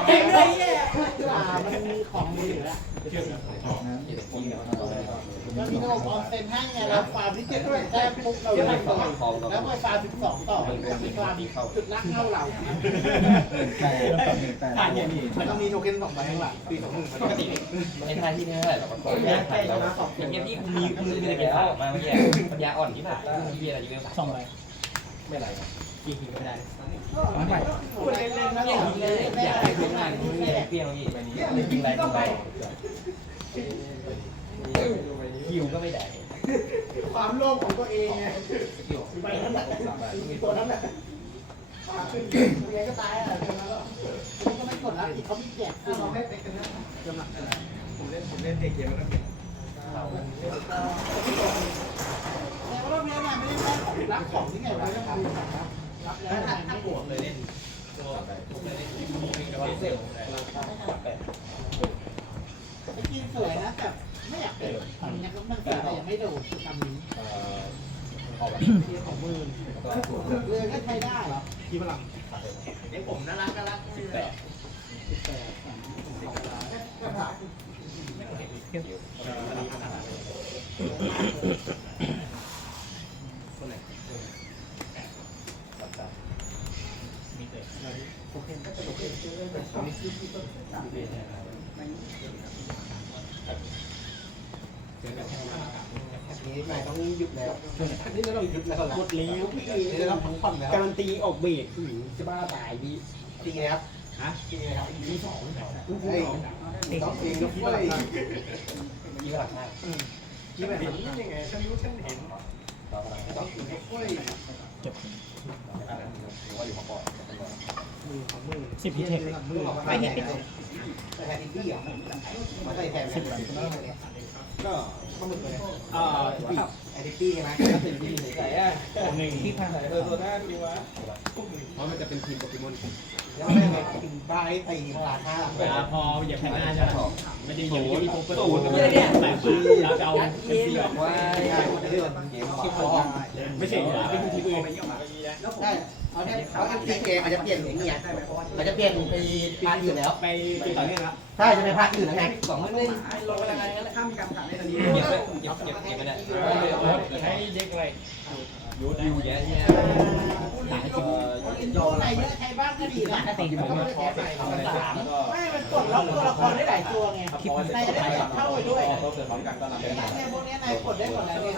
เก่งเลยเนี่ยมันมีของมืออยู่แล้วแล้วมีระบบออมเซ็นให้ไงเราฟาร์มที่7ด้วยแต้มปุ๊บเราได้2แล้วไปฟาร์ม12ต่อมีฟาร์มจุดรักเท่าเราเนี่ยมันต้องมีโทเค็น2ใบข้างหลังปี20,000ปกติในทางที่นี่เท่าไหร่เราก็แพ้แล้วอย่างเงี้ยที่มีแต่เก็บของมาเมื่อกี้ปัญญาอ่อนที่ผ่านที่เบียร์อะไรอยู่ใน2ใบไม่ไรกินไม่ได้คุณเล่นๆนะหรออยากให้ทุกงานที่มีเปรี้ยวอีกแบบนี้กินไรกินไปหิวก็ไม่ได้ความโลภของตัวเองไงไปนั่นแหละตัวนั้นแหละขึ้นยังไงก็ตายอ่ะเดี๋ยวแล้วก็ไม่กดแล้วอีกเขามีแจกเราไม่เป็นกันนะผมเล่นเด็กเกมแล้วแต่ว่ารอบนี้งานไม่ได้แค่ของรักของที่ไงวะรับแล้วถ้าปวดเลยเล่นไปกินสวยนะแต่ไม่อยากเป็นมันยังมันแต่ยังไม่โดดคำนี้ของมือเรือก็ใช้ได้เหรอที่พลังไอ้ผมน่ารักนี่นายต้องหยุดแล้วนี่เราหยุดแล้วหมดแล้วพี่นี่เราพังผ่อนแล้วการันตีออกเบรกจะบ้าตายพี่ตีแล้วฮะตีแล้วตี2ต้องตีก็ไม่ยี่หลักได้ยี่แบบนี้ยังไงฉันรู้ฉันเห็นต้องตีก็ไม่เก็บว่าอยู่มาก่อน 10 พิเทคไม่เห็นแต่แทนที่อ่ะมาใส่แทนก็ต้องมึงเลยไอทิตี้ใช่ไหมก็เป็นที่ไหน 1ที่ผ่านตัวหน้าดูวะเพราะมันจะเป็นทีมโปเกมอนแล้วไม่ไงทีมบ้าไอ้ตีราคาพออย่าแพ้หน้าใช่ไหมไม่ได้อยู่ที่พบประตูเนี่ยแต่เราจะเอาเป็นที่บอกว่าไม่ใช่เป็นทีมอื่นได้เอาเนี่ยเอาทีเกมอาจจะเปลี่ยนอย่างเงี้ยอาจจะเปลี่ยนไปพาร์ทอื่นแล้วไปต่อเนื่องแล้วใช่จะไปพาร์ทอื่นแล้วไง2มื้อนึงลงอะไรงั้นข้ามการผ่านในทันทีเก็บไม่ได้ใช้เด็กอะไรยูแย่โยนอะไรเยอะใช้บ้างก็ดีนะแต่ตีมันก็ไม่ได้แค่ไม่มันกดล็อกตัวละครได้หลายตัวไงนายจะได้เข้าไปด้วยเนี่ยพวกนี้นายกดได้หมดแล้วเนี่ย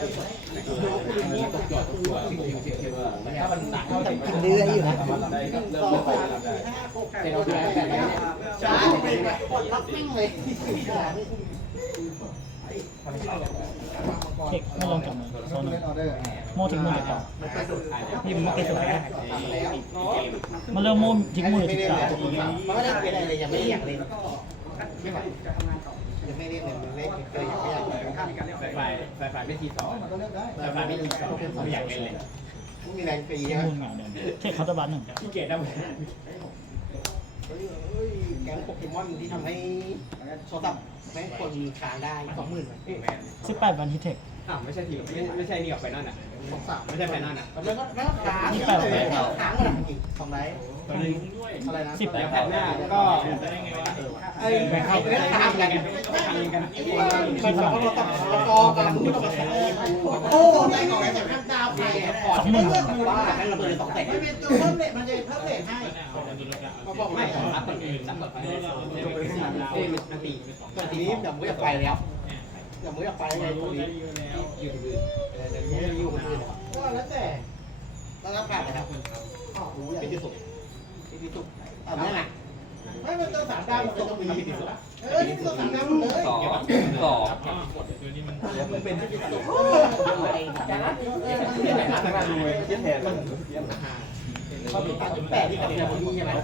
ถ้ามันหนักเขาจะกินเนื้ออยู่นะ2 3 4 5 6เป็นเอาด้วยช้าเป็นแบบกดล็อกแม่งเลยเทคไม่ลงจากมือโซนโม่ทิ้งมือต่อนี่มันไม่เกิดอะไรมันเริ่มโม่ทิ้งมือทิ้งตามันก็จะเป็นอะไรยังไม่อยากเล่นไม่ไหวยังไม่เล่นเลยเล่นเกินยังไม่อยากเล่นข้ามกันเล่นฝ่ายไม่ที2ฝ่ายไม่ที2ไม่อยากเล่นเลยมีแรงปีนะเทคเขาจะบันหนึ่งที่เกตได้ไหมแก๊งโปเกมอนที่ทำให้โซตับให้คนค้างได้ 18 วันฮิตเทคไม่ใช่ทีไม่ใช่นี่ออกไปนั่นอ่ะไม่ใช่ไปนั่นอ่ะแล้วก็ค้างค้างอะไรอีก2 ไลท์อะไรนะ 10 แล้วแผ่นหน้าก็ไอ้เขาเล่นค้างกันมันเราต้องกอกันไม่ต้องมาโอ้ในกองจะทำดาวไปบ้าให้ระเบิด2 แตกไม่เป็นตัวเพิ่มเลทมันจะเพิ่มเลทให้มาบอกไม่รับต่อรับต่อไปทีนี้เดี๋ยวมึงจะไปแล้วเดี๋ยวมึงจะไปไงตรงนี้อยู่อื่นอยู่อื่นก็แล้วแต่แล้วรับผ่านนะครับเป็นที่สุดเป็นที่สุดเอาแน่น่ะไม่เป็นตัว3 ดาวมันต้องมีที่สุดนี่ตัว3 ดาวเลย 2 มันเป็นที่สุดจะรับเขาเป็น8ที่กับเดียร์นี่ใช่ไหม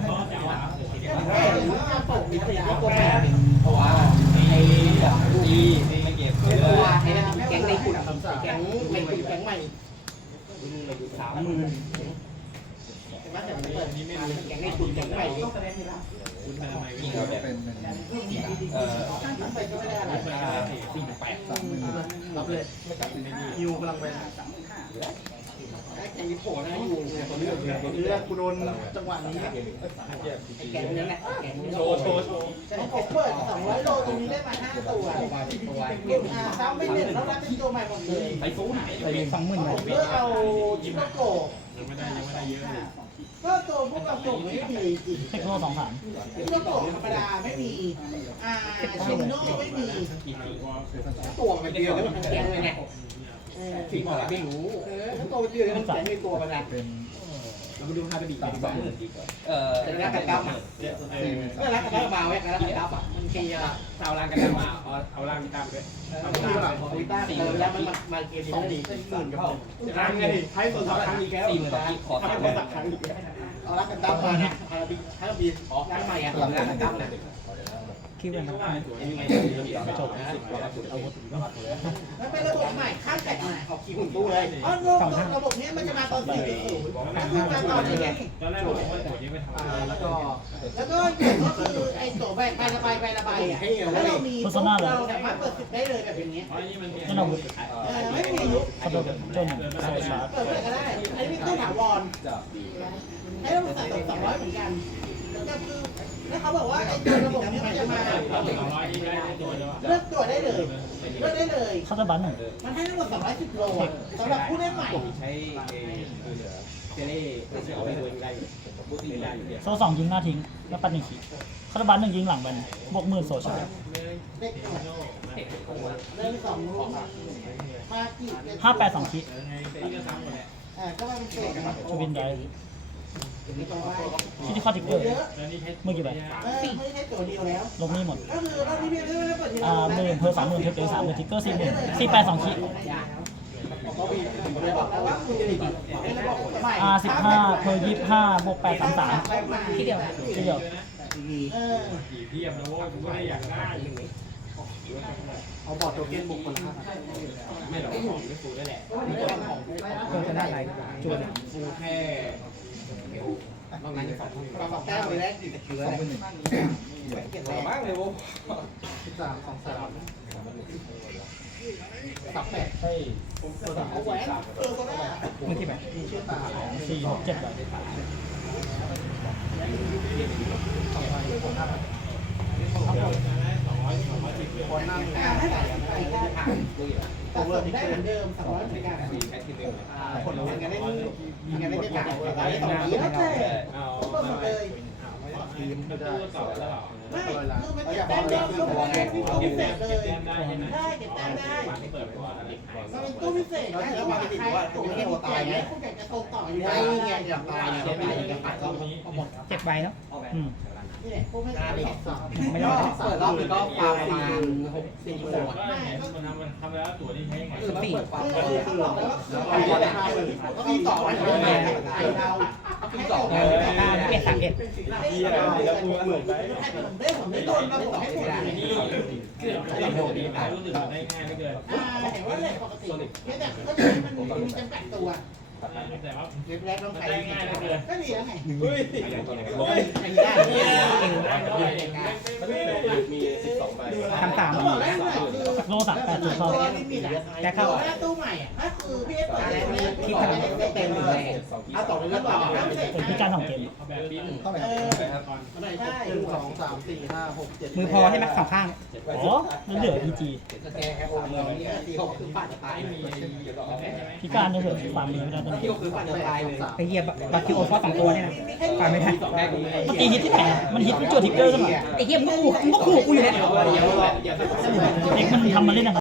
ปกติเป็นตัว8เพราะว่าไอ้ดีไม่เก็บตัวไอ้นั่นแก๊งในขุ่นแก๊งเป็นแก๊งใหม่30,000ใช่ไหมแต่มันเปิดแก๊งในขุ่นแก๊งใหม่ยิงเราแบบไปก็ไม่ได้อะไร 48 รับเลยยูกำลังไปแกงญี่ปุ่นนะอยู่เนี่ยคนเลือกกูโดนจังหวะนี้ไอ้แกงนี้แหละแกงโชว์ผมเปิด200 โลตรงนี้ได้มา5 ตัวซ้ำไม่เด่นแล้วรับเป็นตัวใหม่หมดเลยไอ้ซูน 20,000 ผมเลือกเอาชิคาโกก็ตัวพวกกระปุกไม่มีจริงเทคโน2 3 ชิคาโกธรรมดาไม่มีชินโน่ไม่มีตัวมันเดียวแล้วมันแข็งเลยไงสิ่งอะไรไม่รู้ถ้าตัวมันเดียวแล้วมันแข็งในตัวมันนะเรามาดูค่าเป็นดีกว่าแต่แล้วกระดับก็แล้วกระดับมาไว้กระดับมันเคียร์เอาล่างกระดับมาเอาล่างมีตามด้วยเอาที่หลังของวิต้าแล้วมันเกมต้องดี40,000ก็ครั้งไงใช้ส่วนสองครั้งอีกแล้วทำให้คนสักครั้งอีกเอาล่างกระดับมาเนี่ยฮาราบีร่างใหม่อ่ะล่างกระดับนะคิดว่าจบมันเป็นระบบใหม่ข้ามแต่ใหม่ออกคีย์หุ่นตู้เลยอ๋อระบบนี้มันจะมาตอน4.0ก็คือมาตอนนี้ไงแล้วก็คือไอ้ตัวใบระบายอ่ะแล้วเรามีเราสามารถเปิดสิบได้เลยแบบอย่างเงี้ยไม่ต้องไม่มียุคเขาโดนจนโซชาร์เปิดไปก็ได้อันนี้มีตู้ถาวรให้เราใส่200เหมือนกันแล้วก็คือแล้วเขาบอกว่าไอ้ตัวระบบนี้มันจะมาเลือกตัวได้เลยเลือกได้เลยเขาจะบันหนึ่งมันให้ทั้งหมด210 โลอ่ะสำหรับผู้เล่นใหม่โซ่2ยิงหน้าทิ้งแล้วปัด1 ขีดเขาจะบัน1ยิงหลังบันบวก10,000โซชาร์เริ่ม2 ลูกมากี่ 582 ขีดก็มาเป็นเศษชูบินได้คิดที่ข้อทิกเกอร์มือกี่ใบไม่ใช่ตัวเดียวแล้วลงนี่หมดก็คือรอบนี้พี่เลือกเปิดทีละ 10,000เพิ่ม30,000เทปเอล30,000ทิกเกอร์40,000 482 ขีด15เพิ่ม25บวก833ที่เดียวเทียบนะว่ากูก็ได้อยากได้เอาบอร์ดโทเค็นบุกคนละไม่หรอกไม่ฟูได้แหละก็จะได้ไรจูนฟูแค่บางงานจะ2แต้มไปแรกติดตะเกียบเลยมากเลยโว้ 13 2 3 38 ให้เอาแหวนตัวแรกมือที่ไหน4 6 7ใบคนนั่งให้ได้แต่เปิดได้เหมือนเดิม200ในการคนเราเป็นกันได้กันได้ไม่ต่างกันได้2 ปีแล้วแต่เปิดหมดเลยทีมไม่คือมันเก็บแต้มเดิมก็เป็นตู้พิเศษเลยได้เก็บแต้มได้มันเป็นตู้พิเศษได้แล้วมาติดว่าตัวนี้ตายเนี่ยคุณอยากจะโตต่ออยู่ได้ไงอยากตายเนี่ยอยากปัดก็หมด 7 ใบเนาะนี่แหละพวกไม่ได้ไม่ได้เปิดรอบก็ปาประมาณ4 โมงมันทำแล้วตัวนี้ใช้ไงก็มีต่อวันเลยไอ้เรามี2 31 แล้วกูเหมือนไปผมได้โดนมาผมให้หมดเลยนี่คือเราโดนดีตายรู้สึกได้ง่ายไม่เกินเห็นว่าเลยปกติแต่ก็จะมันมีจำกัดตัวแต่ว่าเว็บแรกต้องใช้ง่ายไม่เกินก็ดีแล้วไงเฮ้ยมี12 ใบคำถามโล38จุดเข้าแค่เข้าตู้ใหม่อ่ะก็คือพี่เปิดที่ทำเต็มเลยเอาต่อไปแล้วต่อเป็นพิการของเกมเท่าไหร่ใช่2 3 4 5 6 7 มือพอให้มัก2 ข้างอ๋อเหลือ PG คือป่าจะตายพิการเหลือฟาร์มไม่ได้ตอนนี้คือป่าจะตายเลยไอ้เหี้ยบัตรคิวโอฟอส2 ตัวเนี่ยนะฟาร์มไม่ได้เมื่อกี้ฮิตที่แผลมันฮิตไม่จวดทิกเกอร์ซะหน่อยไอ้เหี้ยมึงก็ขู่กูอยู่เนี่ยเด็กมันทำมาเล่น